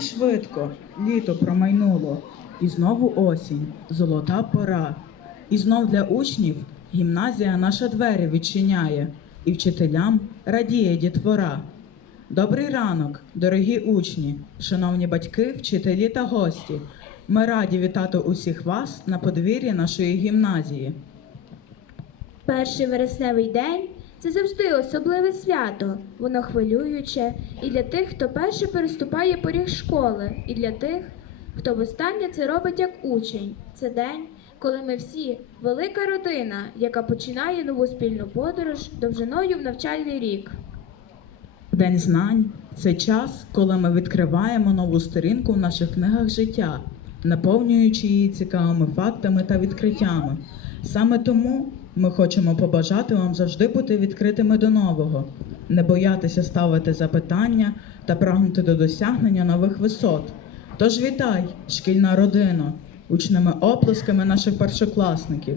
Швидко літо промайнуло, і знову осінь, золота пора. І знов для учнів гімназія наша двері відчиняє, і вчителям радіє дітвора. Добрий ранок, дорогі учні, шановні батьки, вчителі та гості. Ми раді вітати усіх вас на подвір'ї нашої гімназії. Перший вересневий день це завжди особливе свято. Воно хвилююче і для тих, хто перше переступає поріг школи, і для тих, хто востаннє це робить як учень. Це день, коли ми всі велика родина, яка починає нову спільну подорож довжиною в навчальний рік. День знань це час, коли ми відкриваємо нову сторінку в наших книгах життя, наповнюючи її цікавими фактами та відкриттями. Саме тому ми хочемо побажати вам завжди бути відкритими до нового, не боятися ставити запитання та прагнути до досягнення нових висот. Тож вітай, шкільна родина, учними оплесками наших першокласників.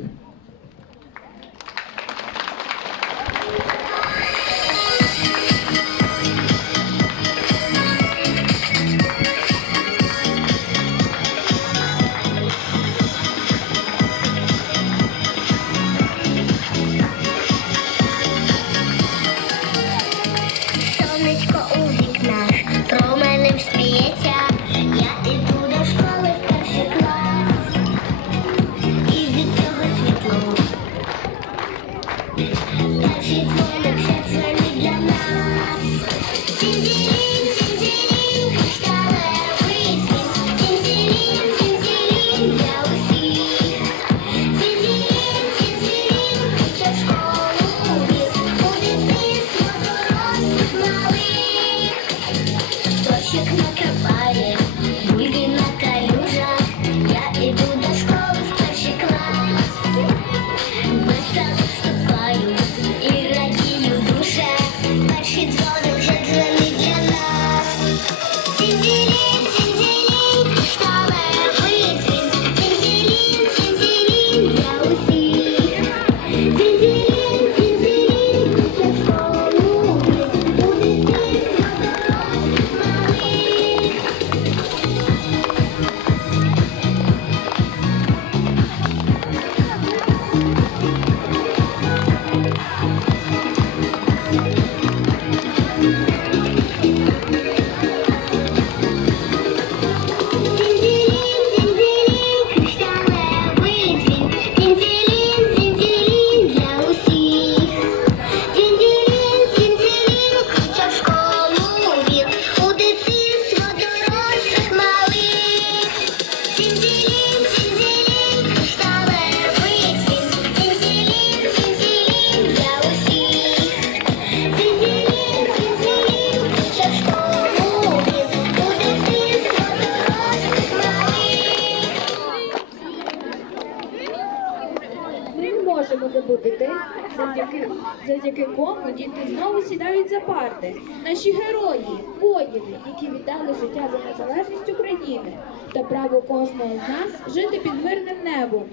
Сідають. Наші герої, воїни, які віддали життя за незалежність України та право кожного з нас жити під мирним небом.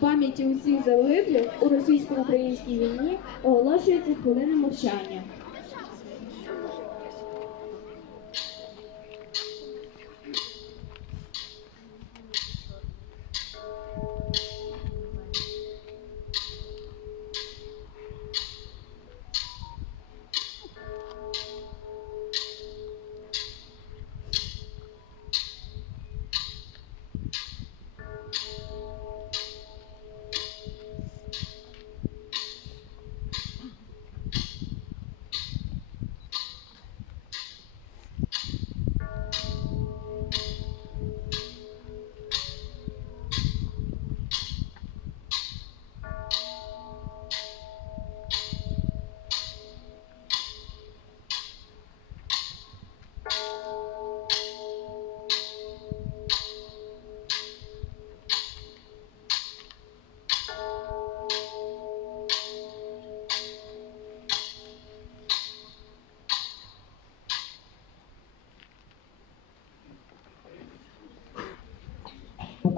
Пам'яті усіх загиблих у російсько-українській війні оголошується хвилина мовчання.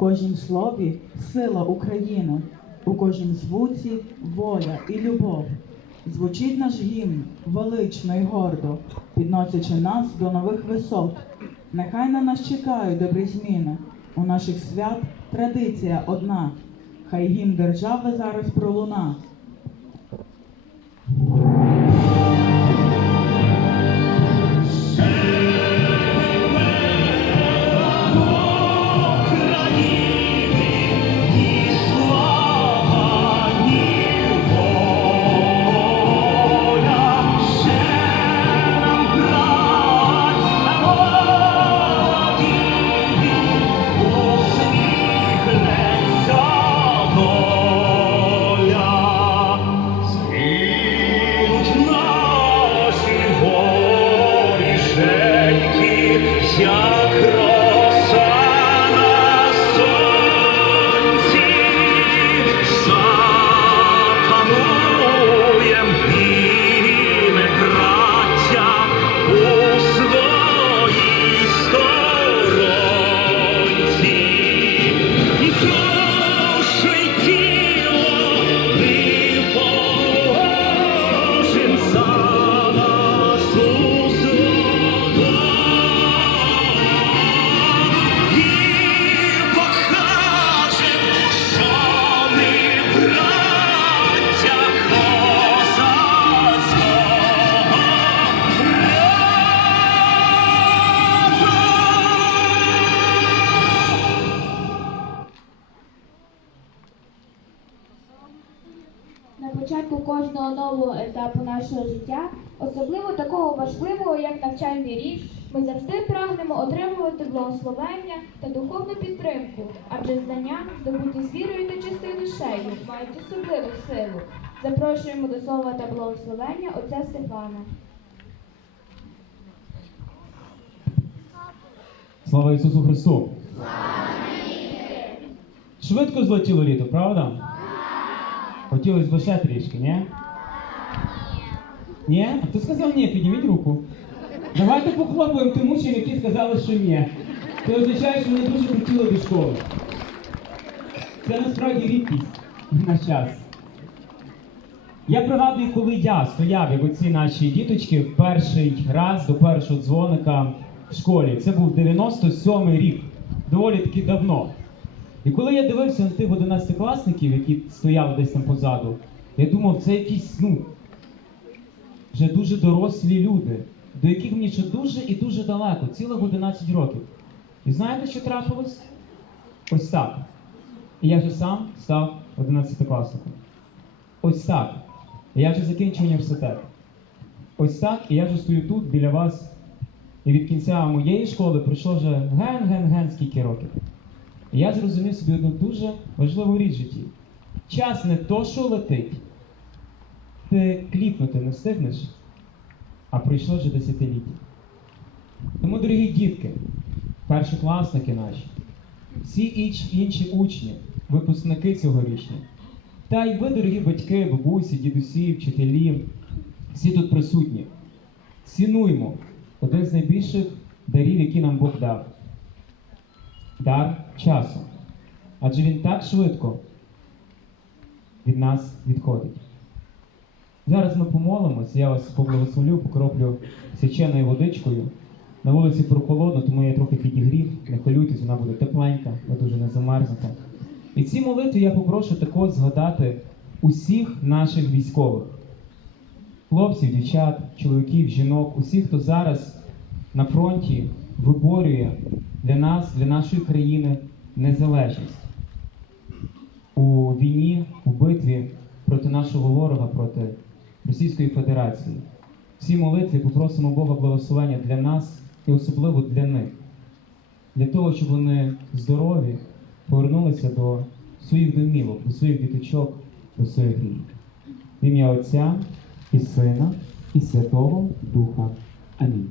Кожнім слові сила України, у кожнім звуці воля і любов. Звучить наш гімн велично і гордо, підносячи нас до нових висот. Нехай на нас чекають добрі зміни. У наших свят традиція одна. Хай гімн держави зараз пролуна. Як кожного нового етапу нашого життя, особливо такого важливого, як навчальний рік, ми завжди прагнемо отримувати благословення та духовну підтримку, адже знання, здобуті з вірою та чистою душею, мають особливу силу. Запрошуємо до слова та благословення отця Стефана. Слава Ісусу Христу! Швидко злетіло літо, правда? Хотілося б ще трішки, ні? Ні? А хто сказав ні? Підніміть руку. Давайте похлопаємо тим учням, які сказали, що ні. Це означає, що вони дуже хотіли до школи. Це насправді рідкість в наш час. Я пригадую, коли я стояв, як оці наші діточки, в перший раз до першого дзвоника в школі. Це був 97-й рік, доволі таки давно. І коли я дивився на тих 11-класників, які стояли десь там позаду, я думав, це якісь, ну, вже дуже дорослі люди, до яких мені ще дуже і дуже далеко, цілих 11 років. І знаєте, що трапилось? Ось так. І я вже сам став 11-класником. Ось так. І я вже закінчив університет. Ось так, і я вже стою тут біля вас. І від кінця моєї школи пройшло вже ген-ген-ген скільки років. І я зрозумів собі одну дуже важливу річ в житті. Час не то, що летить, ти кліпнути не встигнеш, а пройшло вже десятиліття. Тому, дорогі дітки, першокласники наші, всі інші учні, випускники цьогорічні, та й ви, дорогі батьки, бабусі, дідусі, вчителі, всі тут присутні. Цінуймо один з найбільших дарів, які нам Бог дав. Дар часу. Адже він так швидко від нас відходить. Зараз ми помолимось, я вас поблагословлю, покроплю свяченою водичкою. На вулиці прохолодно, тому я трохи підігрів. Не хвилюйтесь, вона буде тепленька, ви дуже не замерзнете. І ці молитві я попрошу також згадати усіх наших військових хлопців, дівчат, чоловіків, жінок, усіх, хто зараз на фронті виборює для нас, для нашої країни незалежність у війні, у битві проти нашого ворога, проти Російської Федерації. Всі молитві попросимо Бога благословення для нас і особливо для них, для того, щоб вони здорові повернулися до своїх домівок, до своїх діточок, до своїх рідних. В ім'я Отця і Сина, і Святого Духа. Амінь.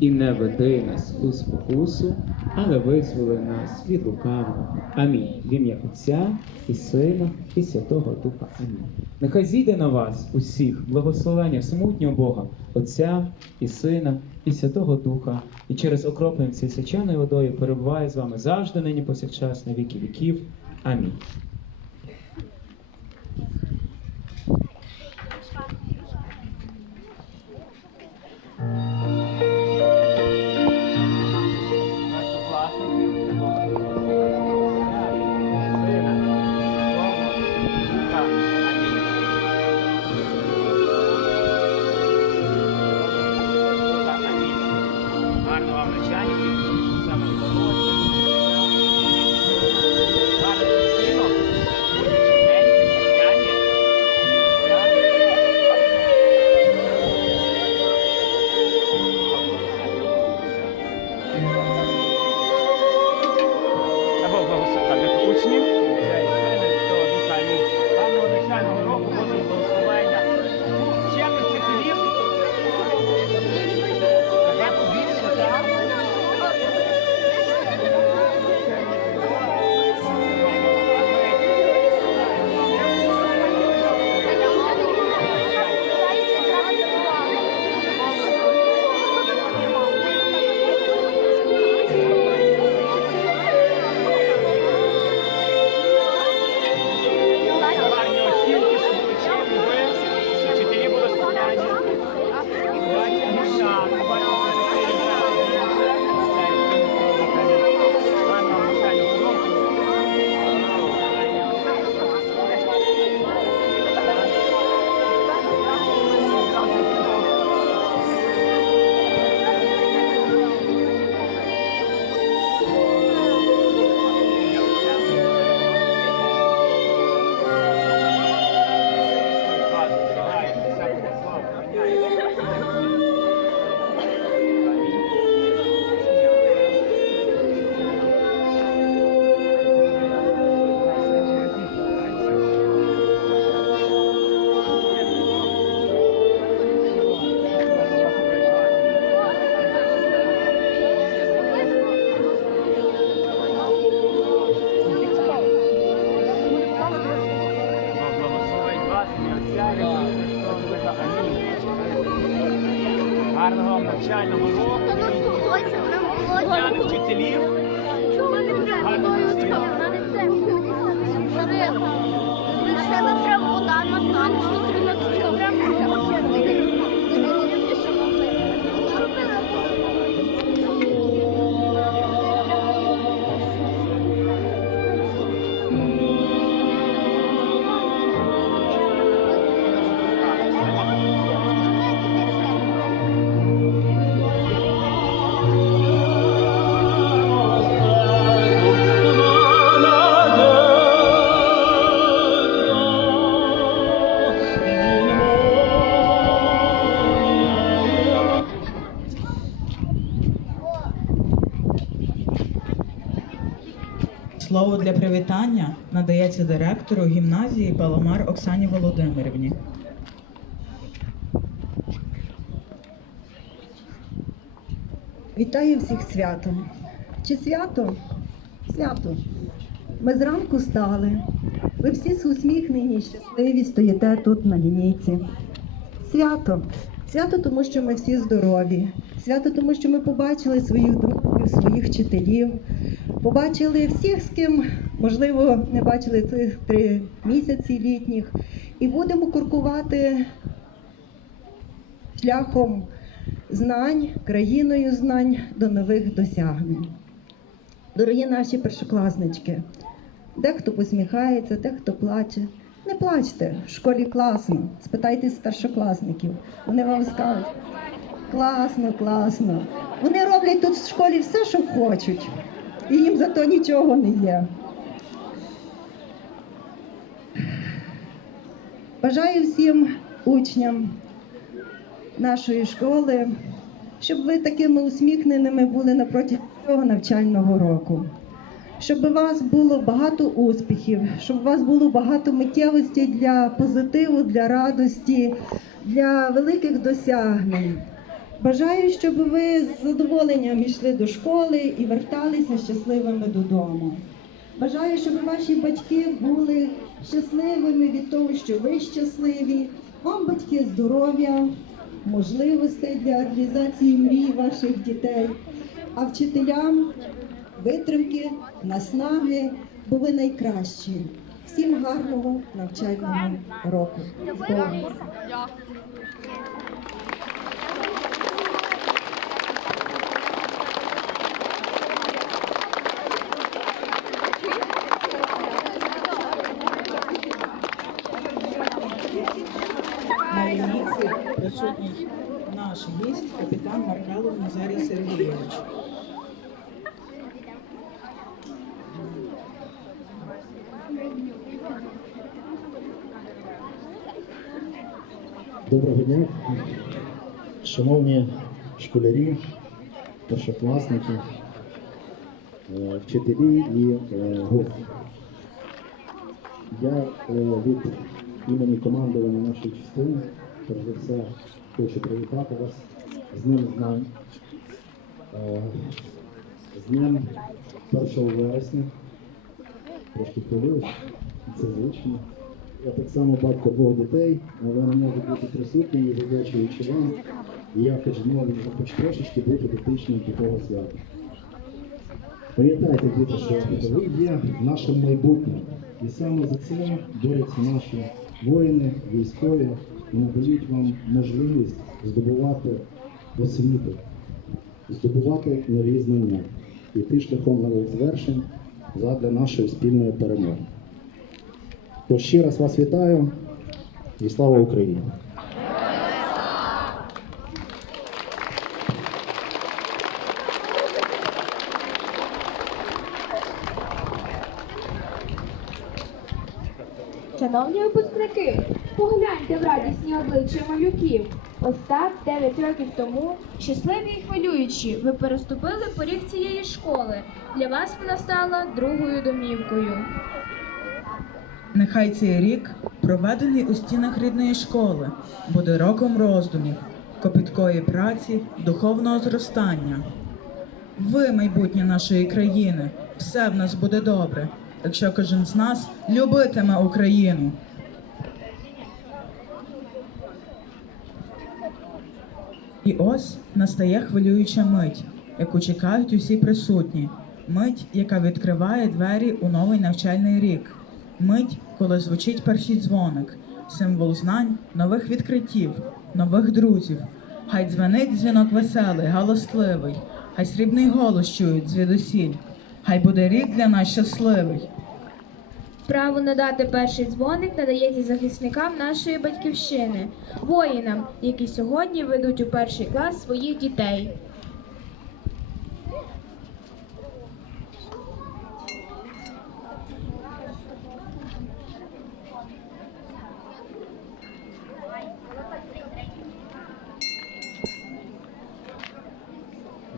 І не веди нас у спокусу, але визволи нас від лукавого. Амінь. В ім'я Отця і Сина, і Святого Духа. Амінь. Нехай зійде на вас усіх благословення всемутнього Бога, Отця і Сина, і Святого Духа, і через окроплення цією свяченою водою перебуває з вами завжди, нині повсякчас, на віки віків. Амінь. Ім'я Отця, і Христова Духа. Амінь. Гарного вам навчального року. Знаних вчителів. Гарного Слово для привітання надається директору гімназії Паламар Оксані Володимирівні. Вітаю всіх святом. Чи свято? Свято. Ми зранку стали. Ви всі усміхнені, щасливі, стоїте тут на лінійці. Свято. Свято, тому що ми всі здорові. Свято, тому що ми побачили своїх друзів, своїх вчителів, побачили всіх, з ким, можливо, не бачили цих три місяці літніх, і будемо куркувати шляхом знань, країною знань до нових досягнень. Дорогі наші першокласнички, дехто посміхається, дехто плаче. Не плачте, в школі класно. Спитайте старшокласників. Вони вам скажуть, класно, класно. Вони роблять тут в школі все, що хочуть, і їм за то нічого не є. Бажаю всім учням нашої школи, щоб ви такими усміхненими були на протязі цього навчального року. Щоб у вас було багато успіхів, щоб у вас було багато миттєвостей для позитиву, для радості, для великих досягнень. Бажаю, щоб ви з задоволенням йшли до школи і верталися щасливими додому. Бажаю, щоб ваші батьки були щасливими від того, що ви щасливі. Вам батьки здоров'я, можливостей для реалізації мрій ваших дітей, а вчителям витримки, наснаги, бо ви найкращі. Всім гарного навчального року. Присутній наш гість, капітан Маркалов Назарій Сергійович. Доброго дня, шановні школярі, першокласники, е, вчителі і е, гості. Я е, від імені командування нашої частини, перш за все, хочу привітати вас з Днем знань, е, з Днем 1 вересня. Трошки хвилююсь, це звично. Я так само батько двох дітей, але не можу бути присутній і завдячуючи вам. І я хоч знову хоч трошечки бути дотичним до того свята. Пам'ятайте, діти, що ви є нашим майбутнім. І саме за це борються наші воїни, військові надають вам можливість здобувати освіту, здобувати нові знання, іти шляхом нових звершень задля нашої спільної перемоги. Тож ще раз вас вітаю і слава Україні! Шановні випускники, погляньте в радісні обличчя малюків. Ось так 9 років тому, щасливі і хвилюючі, ви переступили поріг цієї школи. Для вас вона стала другою домівкою. Нехай цей рік, проведений у стінах рідної школи, буде роком роздумів, копіткої праці, духовного зростання. Ви, майбутнє нашої країни, все в нас буде добре, якщо кожен з нас любитиме Україну. І ось настає хвилююча мить, яку чекають усі присутні. Мить, яка відкриває двері у новий навчальний рік. Мить, коли звучить перший дзвоник, символ знань, нових відкриттів, нових друзів. Хай дзвенить дзвінок веселий, галасливий, хай срібний голос чують звідусіль. Хай буде рік для нас щасливий. Право надати перший дзвоник надається захисникам нашої батьківщини, воїнам, які сьогодні ведуть у перший клас своїх дітей.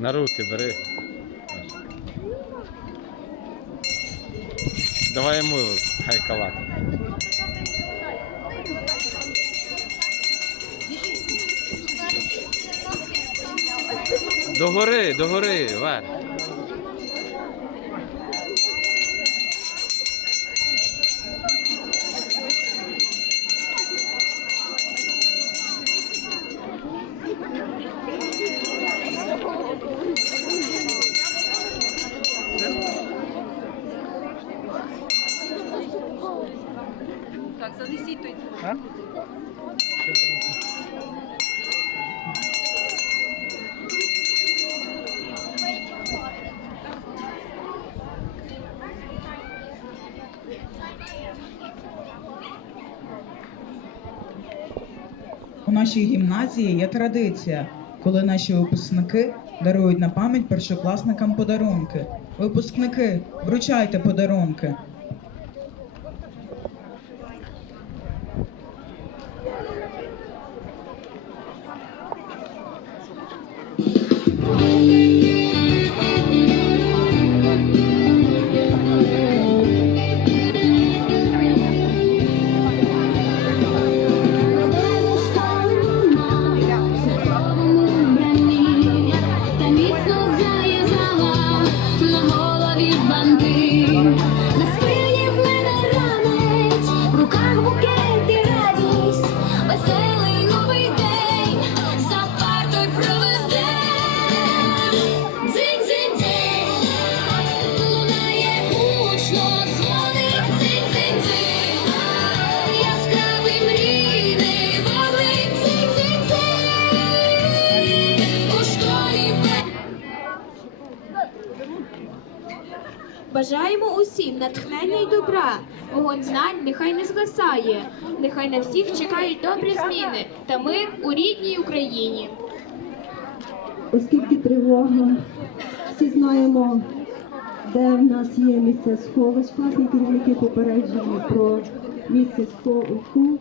На руки бери. Давай йому хай калати. Догори, догори, вверх. У нашій гімназії є традиція, коли наші випускники дарують на пам'ять першокласникам подарунки. Випускники, вручайте подарунки. вогонь знань нехай не згасає, нехай на всіх чекають добрі зміни та ми у рідній Україні. Оскільки тривога, всі знаємо, де в нас є місце сховищ, класні керівники попереджені про місце сховку.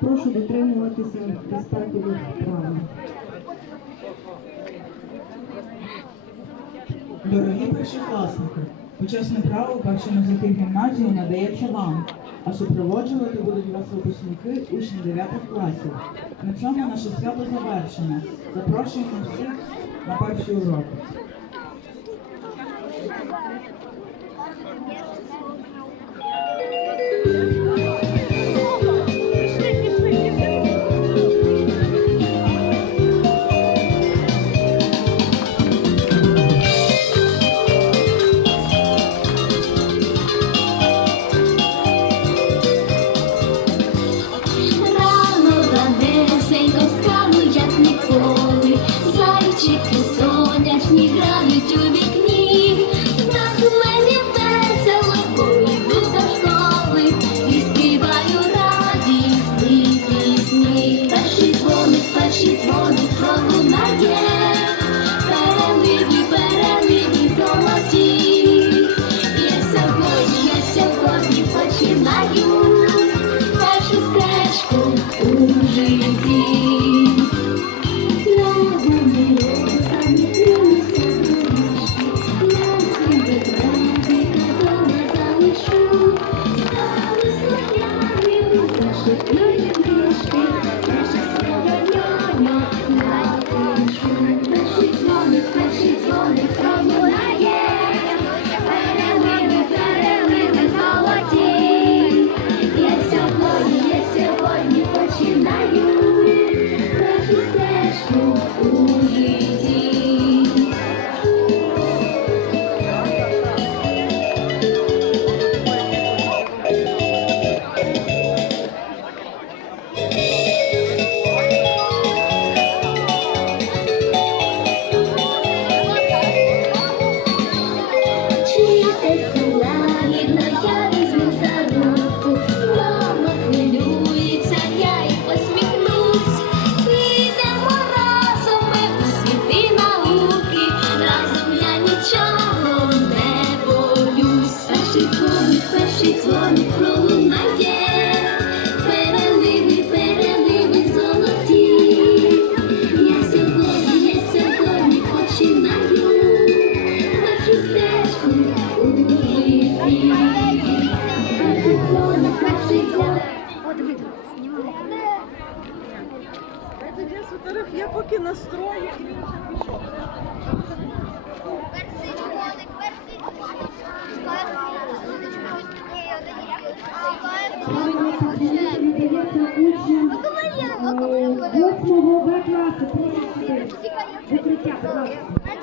Прошу дотримуватися безпекових правил. Дорогі перші класники. Почесне право першої музики гімназії надається вам, а супроводжувати будуть вас випускники учні 9 класів. На цьому наше свято завершено. Запрошуємо всіх на перший урок. сонячні градуть у вікні.